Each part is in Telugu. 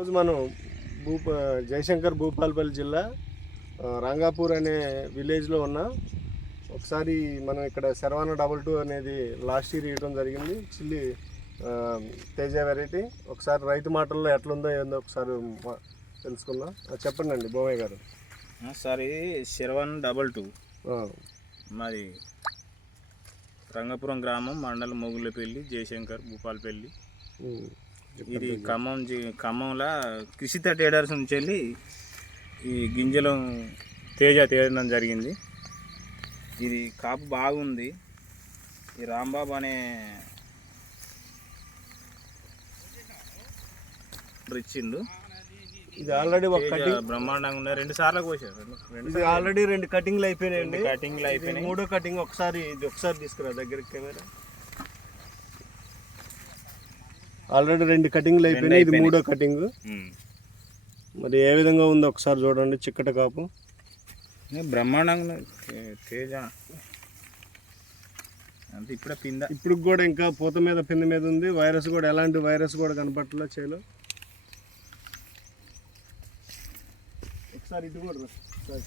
రోజు మనం జయశంకర్ భూపాలపల్లి జిల్లా రంగాపూర్ అనే విలేజ్లో ఉన్నాం. ఒకసారి మనం ఇక్కడ శర్వానా 22 అనేది లాస్ట్ ఇయర్ ఇవ్వడం జరిగింది. చిల్లి తేజ వెరైటీ. ఒకసారి రైతు మాటల్లో ఎట్లుందో ఏందో ఒకసారి తెలుసుకుందాం. చెప్పండి అండి బోమయ్య గారు. సార్ ఇది శర్వానా 22 మాది రంగాపురం గ్రామం, మండలం మొగుళ్ళపల్లి, జయశంకర్ భూపాలపల్లి. ఇది ఖమ్మంలో కృషి ట్రేడర్స్ నుంచి వెళ్ళి ఈ గింజలు తేజ తేయడం జరిగింది. ఇది కాపు బాగుంది. ఈ రాంబాబు అనే ఇచ్చిండు. ఇది ఆల్రెడీ ఒక కటింగ్ బ్రహ్మాండంగా ఉన్నాయి. 2 సార్లు కోసారు. ఇది ఆల్రెడీ 2 కటింగ్లు అయిపోయినాయండి. కటింగ్లు అయిపోయినాయి. 3వ కటింగ్ ఒకసారి తీసుకురా దగ్గరికి కెమెరా. ఆల్రెడీ 2 కటింగ్లు అయిపోయినాయి. ఇది 3వ కటింగ్. మరి ఏ విధంగా ఉందో ఒకసారి చూడండి. చిక్కట కాపు బ్రహ్మాండంగా తేజ అంటే ఇప్పుడే పింద. ఇప్పుడు కూడా ఇంకా పూత మీద పింద మీద ఉంది. వైరస్ కూడా ఎలాంటి వైరస్ కూడా కనపట్ల చేలో. ఒకసారి ఇటు కూడా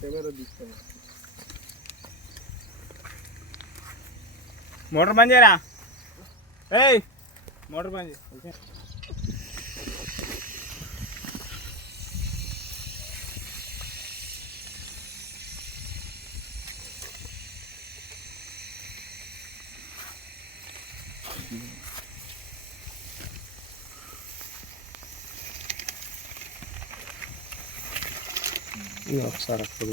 కెమెరా తీసుకోండి. మోటార్ బంద్ చేయరా. ఏయ్ మోటార్ బంద్ చేయి. ఒకసారి అక్కడ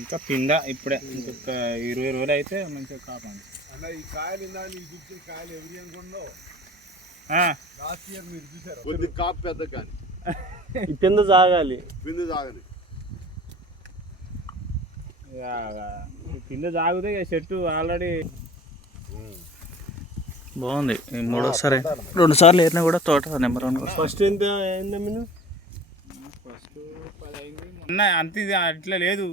ఇంకా పింద ఇప్పుడే ఇంకొక 20 రోజులు అయితే మంచిగా కాపండి. అన్న ఈ కాయలు ఇందా నీకు చూపించిన కాయలు ఎవరి అనుకుందో లాస్ట్ ఇయర్ మీరు చూసారు. కొద్ది కాపు పెద్ద కానీ ఈ పింద సాగాలి. బిందు సాగని కింద సాగితే చెట్టు ఆల్రెడీ బాగుంది. 2 సార్లు ఏరినా కూడా తోట నెంబర్ 1. ఫస్ట్ ఎంత అయిందా మీరు? ఫస్ట్ 10 అయింది. అంతే, అట్లా లేదు.